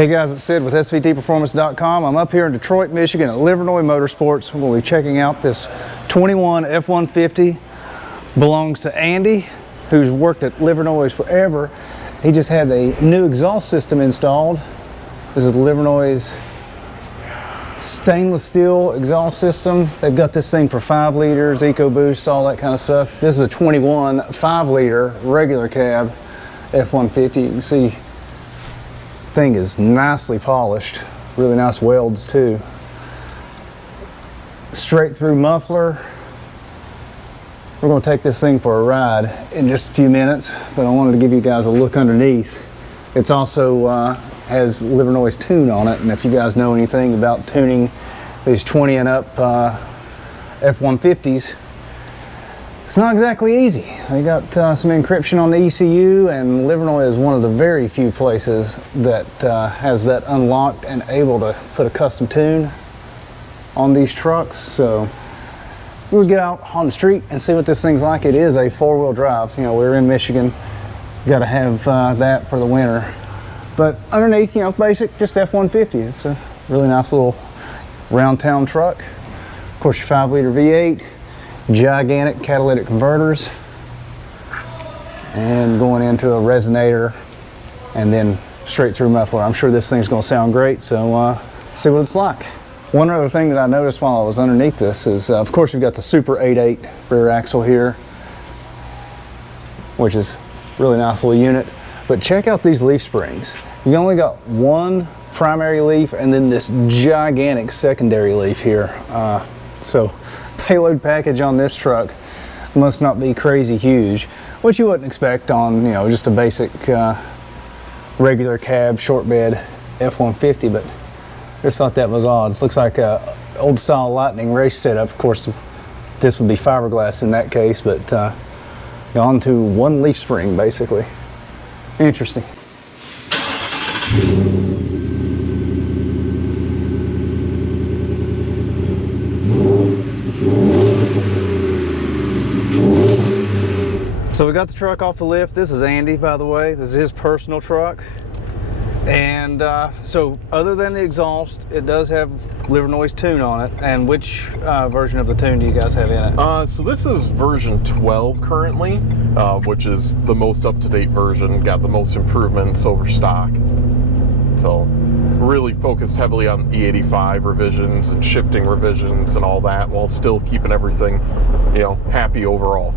Hey guys, it's Sid with SVTperformance.com. I'm up here in Detroit, Michigan at Livernois Motorsports. We're going to be checking out this 21 F-150. Belongs to Andy, who's worked at Livernois forever. He just had a new exhaust system installed. This is Livernois' stainless steel exhaust system. They've got this thing for 5 liters, EcoBoost, all that kind of stuff. This is a 21 5-liter regular cab F-150. You can see thing is nicely polished, really nice welds too. Straight through muffler. We're going to take this thing for a ride in just a few minutes, but I wanted to give you guys a look underneath. It's also has Livernois tune on it, and if you guys know anything about tuning these 20 and up F-150s, it's not exactly easy. They got some encryption on the ECU, and Livernois is one of the very few places that has that unlocked and able to put a custom tune on these trucks. So we'll get out on the street and see what this thing's like. It is a 4-wheel drive. You know, we're in Michigan, got to have that for the winter. But underneath, you know, basic, just F-150. It's a really nice little round town truck. Of course, your 5-liter V8. Gigantic catalytic converters, and going into a resonator and then straight through muffler. I'm sure this thing's going to sound great, so see what it's like. One other thing that I noticed while I was underneath this is of course you've got the Super 8.8 rear axle here, which is a really nice little unit, but check out these leaf springs. You only got one primary leaf and then this gigantic secondary leaf here, so payload package on this truck must not be crazy huge, which you wouldn't expect on, you know, just a basic regular cab short bed F-150, but I just thought that was odd. Looks like a old style Lightning race setup. Of course this would be fiberglass in that case, but gone to one leaf spring basically. Interesting. So we got the truck off the lift. This is Andy, by the way. This is his personal truck. And so other than the exhaust, it does have Livernois tune on it. And which version of the tune do you guys have in it? So this is version 12 currently, which is the most up-to-date version, got the most improvements over stock. So really focused heavily on E85 revisions and shifting revisions and all that, while still keeping everything, you know, happy overall.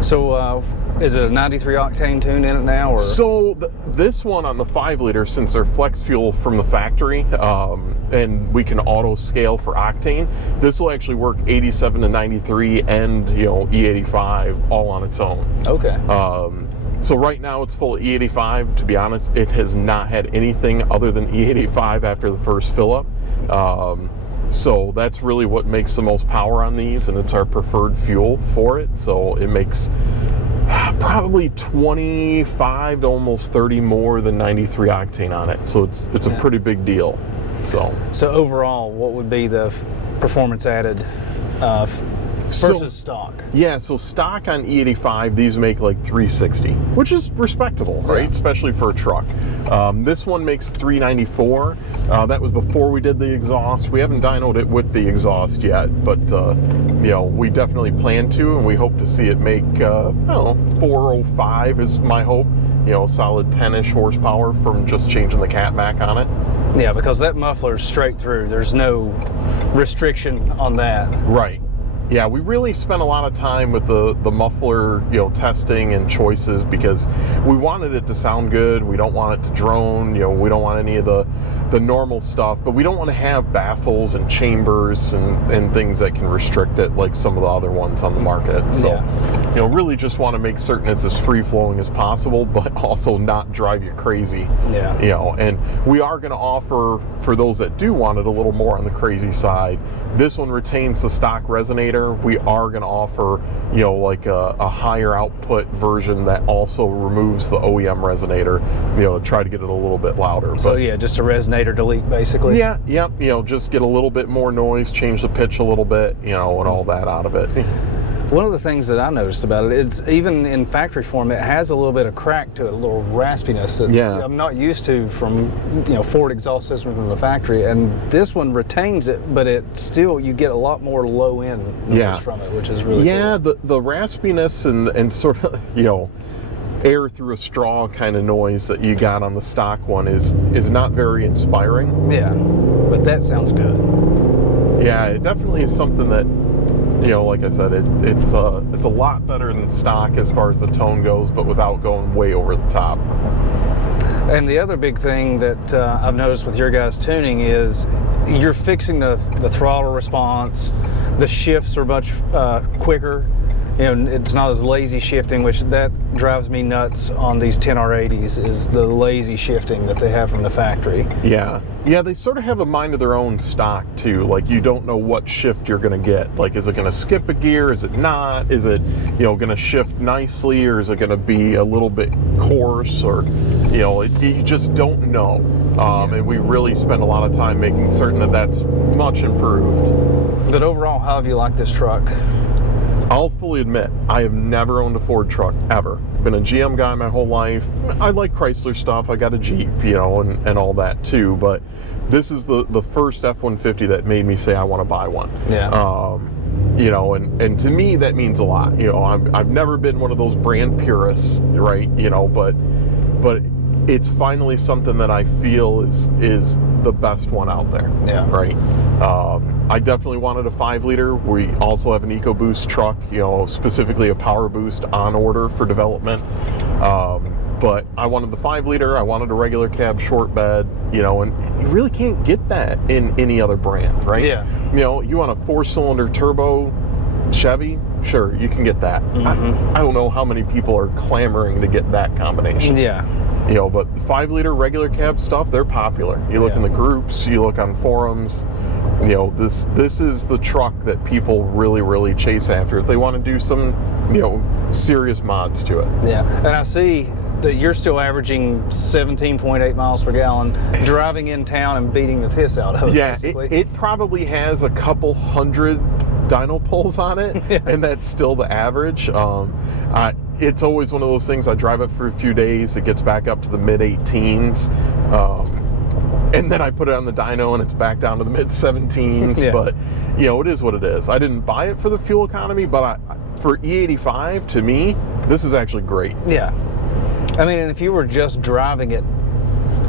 So is it a 93 octane tune in it now? Or? So this one on the 5-liter, since they're flex fuel from the factory, and we can auto scale for octane, this will actually work 87 to 93 and, you know, E85 all on its own. Okay. So right now it's full of E85. To be honest, it has not had anything other than E85 after the first fill up. So that's really what makes the most power on these, and it's our preferred fuel for it. So it makes probably 25 to almost 30 more than 93 octane on it. So it's a pretty big deal. So overall, what would be the performance added versus stock? Yeah, so stock on E85, these make like 360, which is respectable, right? Yeah. Especially for a truck. This one makes 394. That was before we did the exhaust. We haven't dynoed it with the exhaust yet, but you know, we definitely plan to, and we hope to see it make I don't know, 405 is my hope. You know, solid 10-ish horsepower from just changing the catback on it. Yeah, because that muffler is straight through. There's no restriction on that. Right. Yeah, we really spent a lot of time with the muffler, you know, testing and choices, because we wanted it to sound good. We don't want it to drone. You know, we don't want any of the normal stuff, but we don't want to have baffles and chambers and things that can restrict it like some of the other ones on the market. So, yeah, you know, really just want to make certain it's as free flowing as possible, but also not drive you crazy. Yeah. You know, and we are going to offer, for those that do want it a little more on the crazy side, this one retains the stock resonator. We are going to offer, you know, like a higher output version that also removes the OEM resonator, you know, to try to get it a little bit louder. So yeah, just a resonator delete basically. Yeah, yep. You know, just get a little bit more noise, change the pitch a little bit, you know, and all that out of it. One of the things that I noticed about it, it's even in factory form, it has a little bit of crack to it, a little raspiness that I'm not used to from Ford exhaust system from the factory. And this one retains it, but it still, you get a lot more low end noise from it, which is really cool. the raspiness and sort of air through a straw kind of noise that you got on the stock one is not very inspiring. Yeah, but that sounds good. Yeah, it definitely is something that, like I said, it's a lot better than stock as far as the tone goes, but without going way over the top. And the other big thing that I've noticed with your guys' tuning is you're fixing the throttle response. The shifts are much quicker. It's not as lazy shifting, which that drives me nuts on these 10R80s, is the lazy shifting that they have from the factory. Yeah, they sort of have a mind of their own stock too. Like, you don't know what shift you're going to get. Like, is it going to skip a gear? Is it not? Is it, going to shift nicely, or is it going to be a little bit coarse? Or, you just don't know. And we really spend a lot of time making certain that that's much improved. But overall, how have you liked this truck? I'll fully admit, I have never owned a Ford truck, ever. Been a GM guy my whole life. I like Chrysler stuff. I got a Jeep, and all that too. But this is the first F-150 that made me say I want to buy one. Yeah. And to me, that means a lot. I've never been one of those brand purists, right? But it's finally something that I feel is the best one out there. Yeah. Right. I definitely wanted a 5-liter. We also have an EcoBoost truck, specifically a Power Boost on order for development. But I wanted the 5-liter. I wanted a regular cab short bed, and you really can't get that in any other brand, right? Yeah. You want a 4-cylinder turbo Chevy? Sure, you can get that. Mm-hmm. I don't know how many people are clamoring to get that combination. Yeah. But the 5-liter regular cab stuff, they're popular. You look in the groups, you look on forums. This is the truck that people really, really chase after if they want to do some, serious mods to it. Yeah, and I see that you're still averaging 17.8 miles per gallon driving in town and beating the piss out of it. Yeah, basically. It probably has a couple hundred dyno pulls on it, and that's still the average. It's always one of those things, I drive it for a few days, it gets back up to the mid-18s. And then I put it on the dyno and it's back down to the mid-17s. Yeah. But, it is what it is. I didn't buy it for the fuel economy, but for E85, to me, this is actually great. Yeah. I mean, and if you were just driving it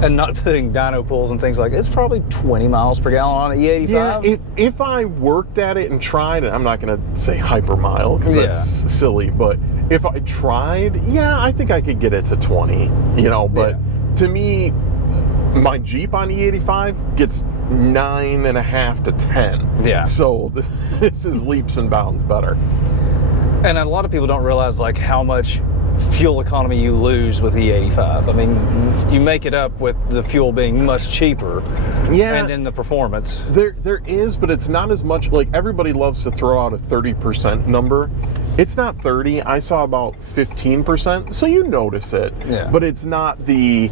and not putting dyno pulls and things like that, it's probably 20 miles per gallon on an E85. Yeah, if I worked at it and tried it, I'm not going to say hyper mile because that's silly, but if I tried, I think I could get it to 20, but to me, my Jeep on E85 gets 9.5 to 10. Yeah. So this is leaps and bounds better. And a lot of people don't realize how much fuel economy you lose with E85. I mean, you make it up with the fuel being much cheaper. Yeah. And then the performance. There is, but it's not as much. Like, everybody loves to throw out a 30% number. It's not 30. I saw about 15%. So you notice it. Yeah. But it's not the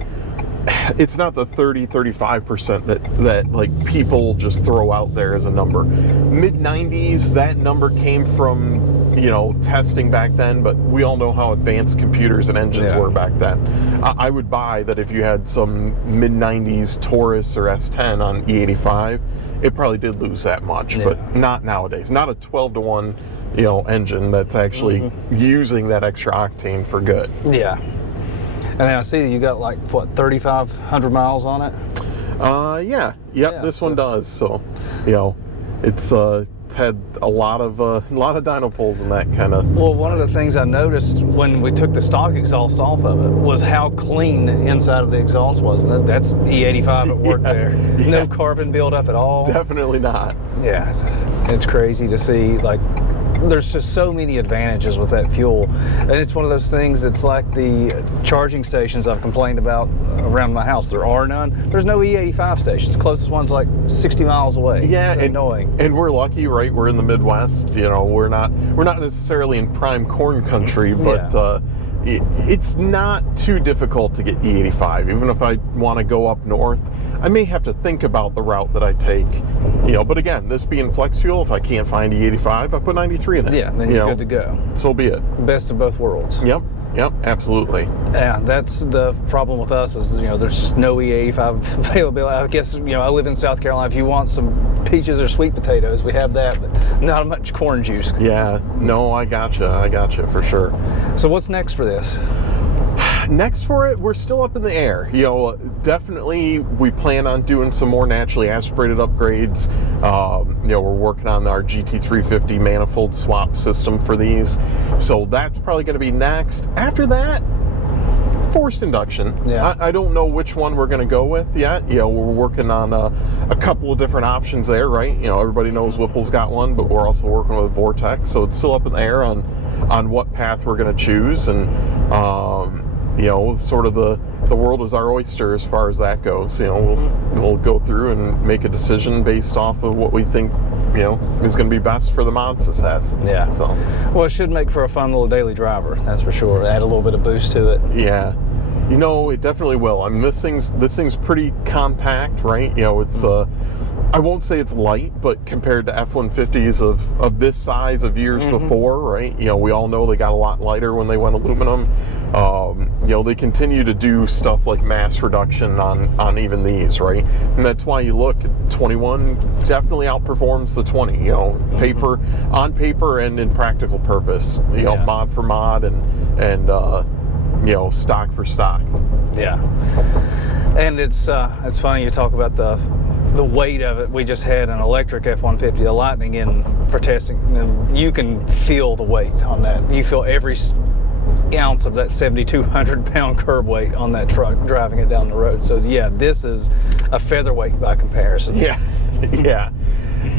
30-35% that like people just throw out there as a number. Mid-90s, that number came from testing back then, but we all know how advanced computers and engines were back then. I would buy that if you had some mid-90s Taurus or S10 on E85, it probably did lose that much, but not nowadays. Not a 12-to-1 engine that's actually using that extra octane for good. Yeah. And then I see you got 3,500 miles on it? This one does. So, it's had a lot of dyno pulls and that kind of. Well, one of the things I noticed when we took the stock exhaust off of it was how clean the inside of the exhaust was. And that's E85 at work there. No carbon buildup at all. Definitely not. Yeah, it's crazy to see. There's just so many advantages with that fuel, and it's one of those things. It's like the charging stations I've complained about around my house. There are none. There's no E85 stations. Closest one's 60 miles away. Yeah, it's annoying. And we're lucky, right? We're in the Midwest. We're not necessarily in prime corn country, but it's not too difficult to get E85. Even if I want to go up north, I may have to think about the route that I take. But again, this being flex fuel, if I can't find E85, I put 93 in it. Yeah, then you're good to go. So be it. Best of both worlds. Yep, absolutely. Yeah, that's the problem with us is, there's just no E85 available. I guess, I live in South Carolina. If you want some peaches or sweet potatoes, we have that, but not much corn juice. Yeah, no, I gotcha for sure. So what's next for this? Next for it, we're still up in the air. Definitely we plan on doing some more naturally aspirated upgrades. We're working on our GT350 manifold swap system for these. So that's probably going to be next. After that, forced induction. Yeah. I don't know which one we're going to go with yet. We're working on a couple of different options there, right? Everybody knows Whipple's got one, but we're also working with Vortex. So it's still up in the air on what path we're going to choose. And, sort of the world is our oyster as far as that goes. We'll go through and make a decision based off of what we think, is going to be best for the mods this has. Yeah. So, well, it should make for a fun little daily driver, that's for sure. Add a little bit of boost to it. Yeah. It definitely will. I mean, this thing's pretty compact, right? It's I won't say it's light, but compared to F-150s of this size of years before, right? We all know they got a lot lighter when they went aluminum. They continue to do stuff like mass reduction on even these, right? And that's why you look, 21 definitely outperforms the 20, on paper and in practical purpose, mod for mod and stock for stock. Yeah. And it's funny you talk about the weight of it. We just had an electric F-150, a Lightning, in for testing, and you can feel the weight on that. You feel every ounce of that 7,200 pound curb weight on that truck driving it down the road. So yeah, this is a featherweight by comparison. Yeah.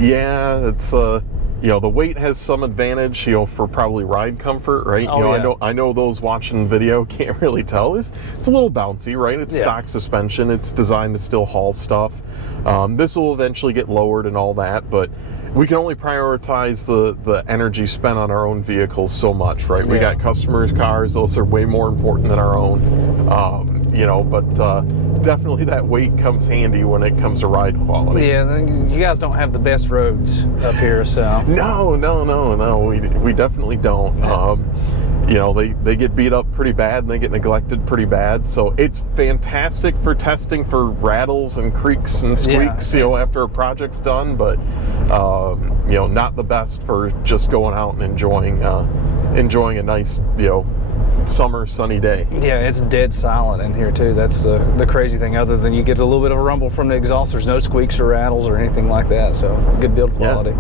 It's the weight has some advantage, for probably ride comfort, right? I know those watching the video can't really tell. It's a little bouncy, right? It's stock suspension. It's designed to still haul stuff. This will eventually get lowered and all that, but we can only prioritize the energy spent on our own vehicles so much, right? We got customers' cars; those are way more important than our own. But definitely that weight comes handy when it comes to ride quality. Yeah, you guys don't have the best roads up here, so. No, we definitely don't. They get beat up pretty bad and they get neglected pretty bad. So it's fantastic for testing for rattles and creaks and squeaks, after a project's done, but not the best for just going out and enjoying a nice, summer sunny day. Yeah, it's dead silent in here too. That's the crazy thing. Other than you get a little bit of a rumble from the exhaust, there's no squeaks or rattles or anything like that. So good build quality.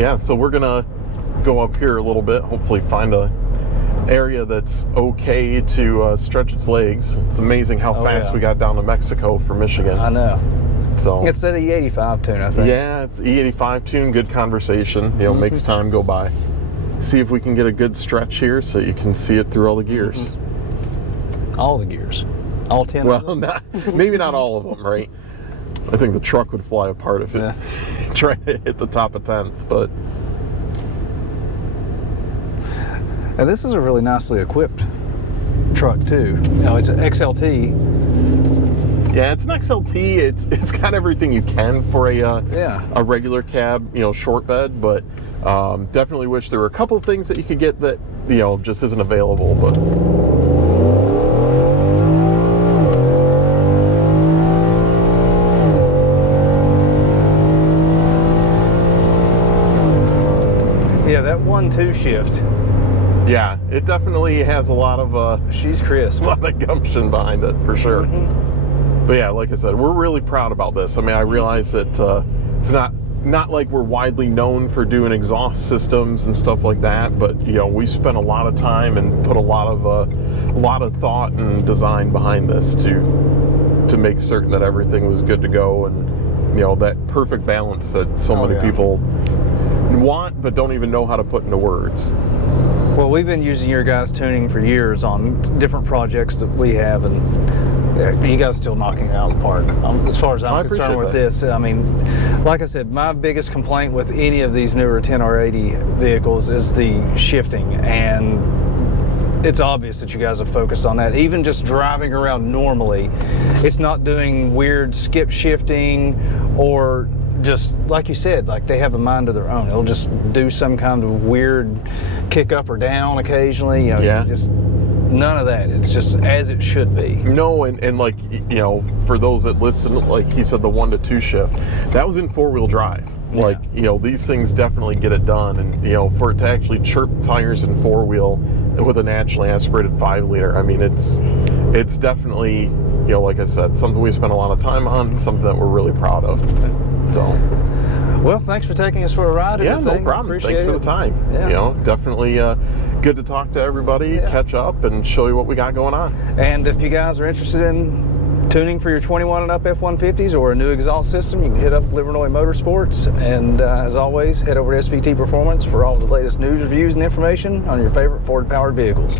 Yeah. So we're gonna go up here a little bit. Hopefully find a area that's okay to stretch its legs. It's amazing how fast we got down to Mexico from Michigan. I know. So it's that E85 tune, I think. Yeah, it's E85 tune. Good conversation. Makes time go by. See if we can get a good stretch here so you can see it through all the gears. All the gears? All 10 of them? Well, maybe not all of them, right? I think the truck would fly apart if it tried to hit the top of 10th, but... Now, this is a really nicely equipped truck, too. It's an XLT. Yeah, it's an XLT. It's got everything you can for a regular cab, short bed, but definitely wish there were a couple of things that you could get that, just isn't available, but... Yeah, that 1-2 shift. Yeah, it definitely has a lot of... She's crisp. A lot of gumption behind it, for sure. But yeah, like I said, we're really proud about this. I mean, I realize that it's not like we're widely known for doing exhaust systems and stuff like that, but we spent a lot of time and put a lot of thought and design behind this to make certain that everything was good to go, and that perfect balance that so many people want but don't even know how to put into words. Well, we've been using your guys' tuning for years on different projects that we have, and you guys still knocking it out of the park. As far as I'm concerned with this, I mean, like I said, my biggest complaint with any of these newer 10R80 vehicles is the shifting, and it's obvious that you guys have focused on that. Even just driving around normally, it's not doing weird skip shifting or just like you said, like they have a mind of their own. It'll just do some kind of weird kick up or down occasionally. You know, Yeah. just none of that. It's just as it should be. No, and like, you know, for those that listen, like he said, the 1 to 2 shift, that was in 4-wheel drive. Yeah. Like, you know, these things definitely get it done. And, you know, for it to actually chirp tires in 4-wheel with a naturally aspirated 5-liter, I mean, it's definitely, you know, like I said, something we spent a lot of time on, something that we're really proud of. So, well, thanks for taking us for a ride. yeah, no problem. Appreciate Thanks for the it. time. Yeah. You know, definitely good to talk to everybody, Yeah. catch up, and show you what we got going on. And if you guys are interested in tuning for your 21 and up F-150s or a new exhaust system, you can hit up Livernois Motorsports. And as always, head over to SVT Performance for all the latest news, reviews, and information on your favorite Ford-powered vehicles.